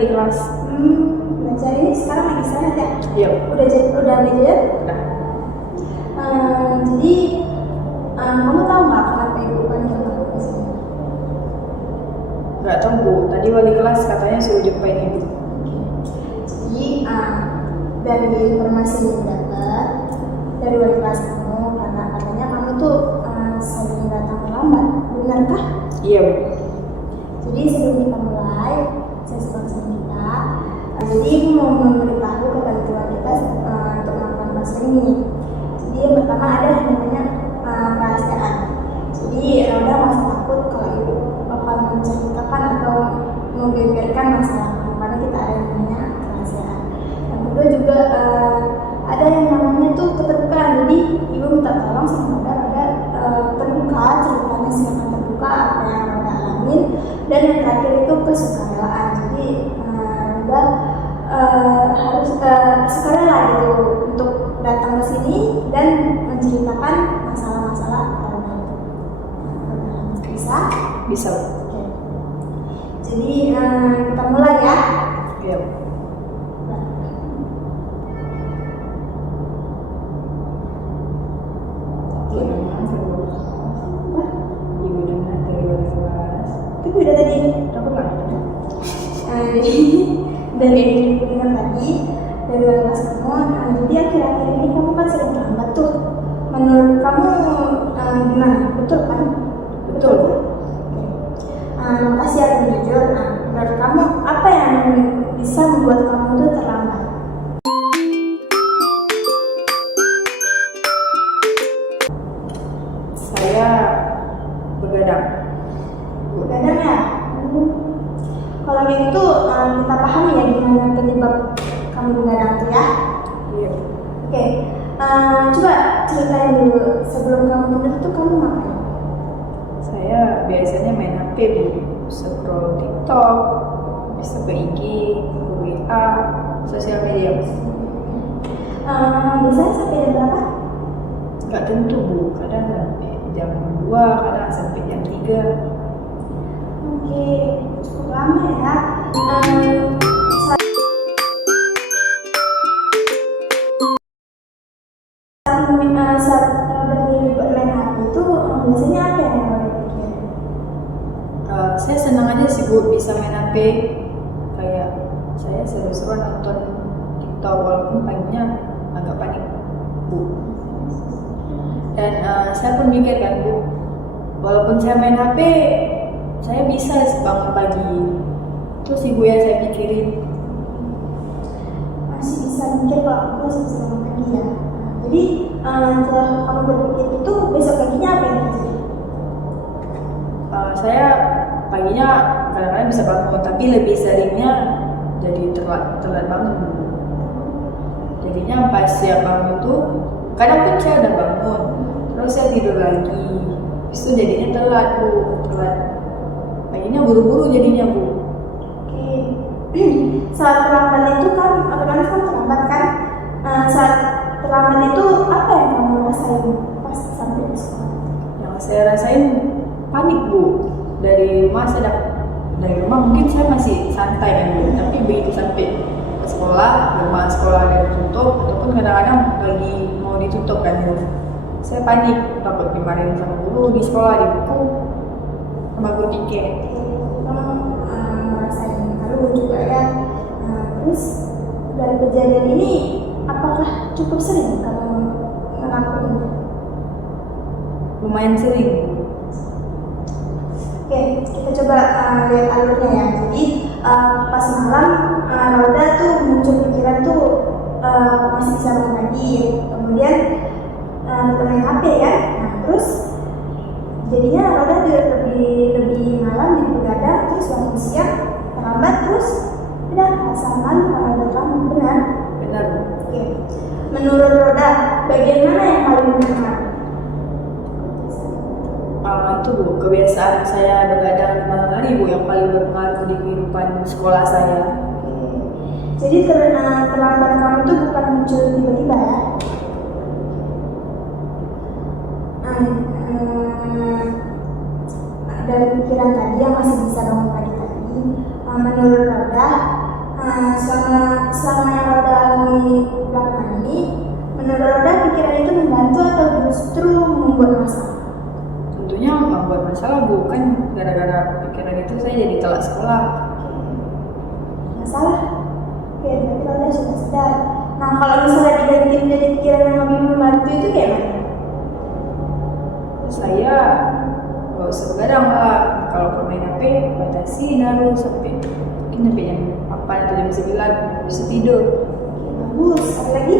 di kelas. Belajar ini sekarang lagi istirahat ya? Iya. Udah belajar? Udah. Jadi kamu tahu nggak kenapa ibu panggil kamu ke sini? Nggak tahu Bu, tadi wali kelas katanya suruh jumpain ibu. Jadi dari informasi yang dapat dari wali kelas kamu, karena katanya kamu tuh sering datang terlambat, benarkah? Iya Bu. Jadi sebelum kita mulai sesi konseling kita, jadi mau memberitahu kepada keluarga kita untuk melakukan konseling ini. Jadi yang pertama ada yang namanya kerahasiaan. Jadi Rauda masih takut kalau ibu bakal menceritakan atau membeberkan masalah kamu, karena kita ada yang namanya kerahasiaan. Yang kedua juga ada yang namanya tuh keterbukaan. Jadi ibu minta tolong sama Rauda terbuka, ceritanya silakan terbuka apa yang Rauda alamin. Dan yang terakhir itu kesukarelaan. Jadi Rauda harus sukarela gitu untuk datang ke sini dan menceritakan masalah-masalah Rauda itu. Bisa? Bisa. Oke. Jadi kita mulai ya. Iya. Ibu dengar dari wali kelas. Itu udah tadi. Aku nggak. Jadi dari ibu dengar tadi dari wali kelas kamu. Jadi akhir-akhir ini kamu kan sering terlambat tuh. Menurut kamu gimana? Betul kan? Betul. Oke. Makasih ya jujur. Menurut kamu apa yang bisa membuat kamu tuh terlambat? Saya begadang. Begadang ya? Kalau gitu kita pahami ya gimana penyebab kamu begadang tuh ya. Iya. Oke. Coba ceritain dulu sebelum kamu tidur tuh kamu ngapain? Saya biasanya main HP Bu, scroll TikTok, bisa ke IG, ke WA, sosial media. Biasanya sampai jam berapa? Nggak tentu Bu, kadang sampai jam 2, kadang sampai jam 3. Oke, cukup lama ya. Saat berdiri main HP itu biasanya apa yang kamu pikir? Saya senang aja sih Bu bisa main HP. Kayak saya seru-seruan nonton TikTok walaupun paginya agak panik Bu. Dan saya pun mikir kan Bu, walaupun saya main HP, saya bisa bangun pagi. Terus ibu ya saya pikirin, Masih bisa mikir kalau aku masih bisa bangun pagi ya. Jadi setelah kamu berpikir itu besok paginya apa yang terjadi? saya paginya kadang-kadang bisa bangun, tapi lebih seringnya jadi telat bangun Bu. Jadinya pas siap bangun tuh, kadang pun saya udah bangun, terus saya tidur lagi, itu jadinya telat Bu, telat. Paginya buru-buru jadinya Bu. Oke. Saat terlambat itu kan otomatis kan terlambat kan? Saat terlambat itu apa yang kamu rasain pas sampai di sekolah? Yang saya rasain panik Bu. Dari rumah mungkin saya masih santai kan Bu, tapi begitu sampai ke sekolah, rumah sekolah ada ditutup, ataupun kadang-kadang lagi mau ditutup kan Bu, saya panik, takut dimarahin sama guru di sekolah, dipukul sama guru tiket. Ngerasain haru juga ya. Terus dari kejadian ini apakah cukup sering kamu ngelakuin? Lumayan sering. Oke, kita coba lihat alurnya ya. Jadi pas malam Rauda tuh muncul pikiran tuh masih bisa bangun pagi. Kemudian main HP ya. Nah, terus jadinya Rauda lebih malam jadi begadang, terus bangun siang terlambat, terus udah pasangan Rauda kamu benar. Benar Bu. Oke. Menurut Rauda, bagian mana yang paling benar? Itu Bu, kebiasaan saya begadang malam hari Bu yang paling berpengaruh di kehidupan sekolah saya. Jadi terlambat kamu itu bukan muncul tiba-tiba ya? Dari pikiran tadi yang masih bisa bangun pagi tadi, menurut Rauda selama yang Roda alami belakangan ini, menurut Roda pikiran itu membantu atau justru membuat masalah? Tentunya membuat masalah Bu, kan gara-gara pikiran itu saya jadi telat sekolah. Masalah? Oke, berarti Roda sudah sadar. Nah, kalau misalnya diganti menjadi pikiran yang lebih membantu itu kayak mana? Saya gak usah begadang lah, kalau bermain HP batasi naruh sampai mungkin sampai jam 8 atau jam 9 bisa tidur. Oke, bagus. Ada lagi?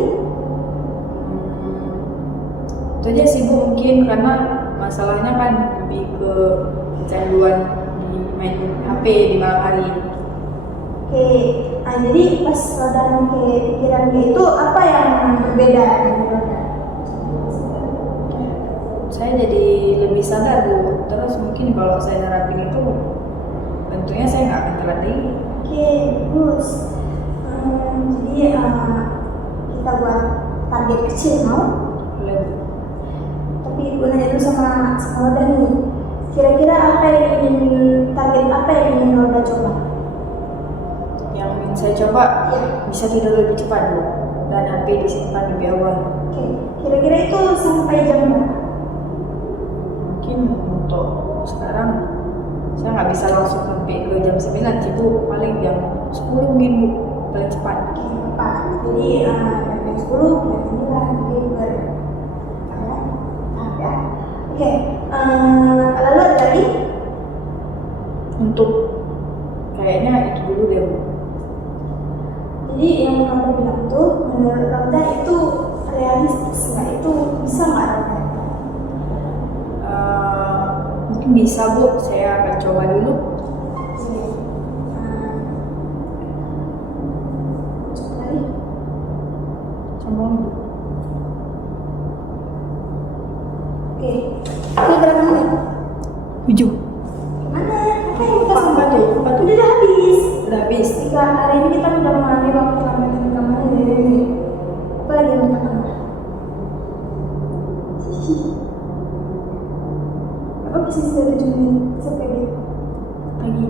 Itu aja sih Bu, mungkin karena masalahnya kan lebih ke kecanduan di main HP di malam hari. Oke, jadi pas Roda pakai pikiran kayak itu apa yang berbeda dengan Roda? Saya jadi lebih sadar Bu, terus mungkin kalau saya nerapin itu tentunya saya nggak akan telat lagi. Oke, bagus. Jadi kita buat target kecil mau? Boleh Bu. Tapi gue nanya dulu sama Roda nih. Kira-kira apa yang target apa yang ingin Roda coba? Yang ingin saya coba bisa tidur lebih cepat Bu, dan HP disimpan lebih awal. Oke, kira-kira itu sampai jam berapa? Mungkin untuk sekarang saya nggak bisa langsung sampai ke jam 9 sih Bu, paling jam 10 mungkin Bu, paling cepat. Oke, tepat. Jadi jam 10, jam 9, jadi ya. Oke, lalu ada lagi? Untuk kayaknya itu dulu deh Bu. Jadi yang Roda bilang tuh, menurut Roda itu realistis nggak? Itu bisa nggak Roda? Mungkin bisa Bu, saya akan coba dulu. Oke. Coba lagi. Coba Bu. Oke, ini berapa menit? 7. Mana? Apa yang kita Apa tuh? Apa tuh? Udah habis. Udah habis. Jika hari ini kita sudah mengalami waktu lambatan rekaman dari apa lagi yang kita tambah? Apa sih sudah 7 menit sampai dia? Lagi.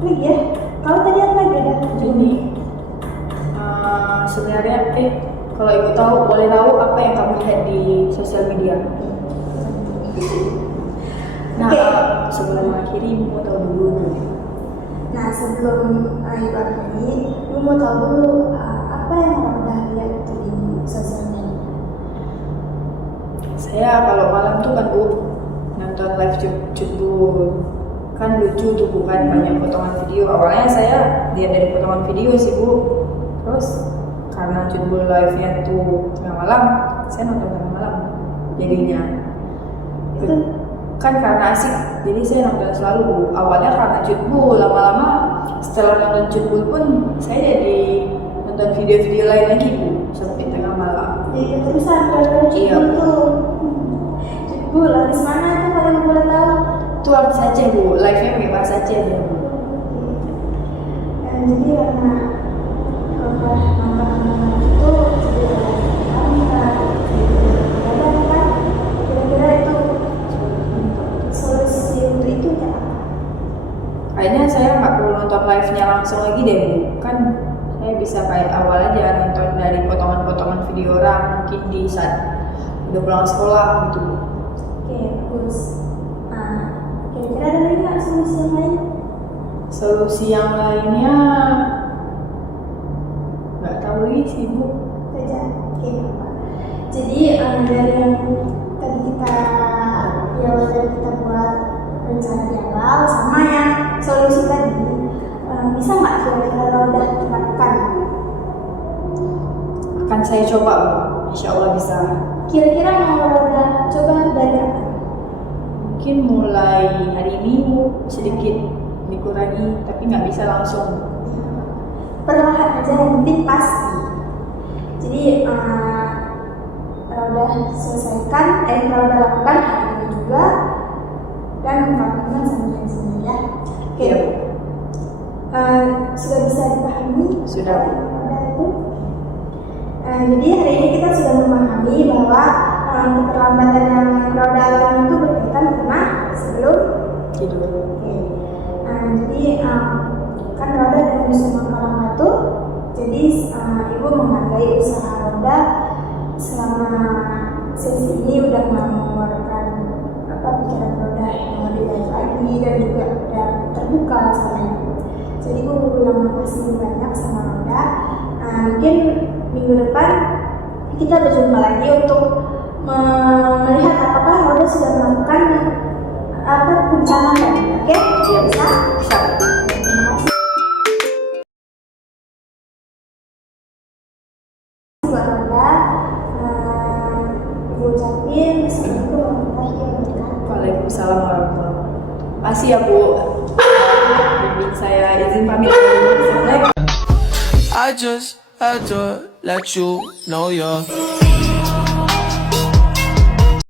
Lagi ya? Kalau tadi apa lagi ada? Ini sebenarnya kalau ibu tahu, boleh tahu apa yang kamu lihat di sosial media? Nah, Oke. sebelum mengakhiri ibu mau tahu dulu. Nah, sebelum ibu akhiri, ibu mau tahu dulu apa yang Roda lihat di sosial media. Saya kalau malam tuh kan Bu nonton live Cutbul, kan lucu tuh bukan banyak potongan video. Awalnya saya lihat dari potongan video sih Bu, terus karena Cutbul live-nya tuh tengah malam, saya nonton tengah malam jadinya. Itu Kan karena asik, jadi saya nonton selalu Bu. Awalnya karena Cutbul, lama-lama setelah nonton Cutbul pun saya jadi nonton video-video lain lagi Bu, sampai tengah malam. jadi terusan Roda Iya. Cutbul tuh. Cutbul, habis mana tuh kalian boleh tahu? Itu habis Aceh Bu, live-nya pakai bahasa Aceh aja Bu. Jadi karena Roda nonton itu kira-kira itu solusi untuk itu apa? Kayaknya saya nggak perlu nonton live-nya langsung lagi deh Bu. Kan saya bisa kayak awal aja nonton dari potongan-potongan video orang, mungkin di saat udah pulang sekolah gitu Bu. Oke, bagus. Nah, kira-kira ada lagi nggak solusi yang lain? Solusi yang lainnya nggak tahu lagi sih Bu. Saja. Oke, Bapak. Jadi dari yang tadi kita buat rencana di awal sama yang solusi tadi, bisa nggak kira-kira Roda terapkan? Akan saya coba Bu, insya Allah bisa. Kira-kira mau Roda coba dari apa? Mungkin mulai hari ini Bu, sedikit dikurangi, tapi nggak bisa langsung. Perlahan aja, yang penting pasti. Jadi Roda selesaikan, Roda lakukan hari ini juga, dan mengkaitkan sama yang sini ya. Oke. Iya, Bu. Sudah bisa dipahami? Sudah. Roda itu. Jadi hari ini kita sudah memahami bahwa keterlambatan yang Roda alami itu berkaitan karena sebelum Tidur. Oke. Jadi kan Roda dan bersama kawan waktu. Jadi ibu menghargai usaha Roda selama sesi ini udah mengeluarkan pikiran Roda yang lebih baik lagi dan juga udah terbuka sama ibu. Jadi ibu bilang makasih banyak sama Roda. Mungkin minggu depan kita berjumpa lagi untuk melihat apakah Roda sudah melakukan rencana tadi. Oke? Iya, Bisa? bisa. Terima kasih buat Roda. Ibu ucapin assalamualaikum warahmatullahi wabarakatuh. Waalaikumsalam warahmatullahi wabarakatuh. Makasih ya Bu. Bimbing saya izin pamit. Assalamualaikum. I just had to let you know you're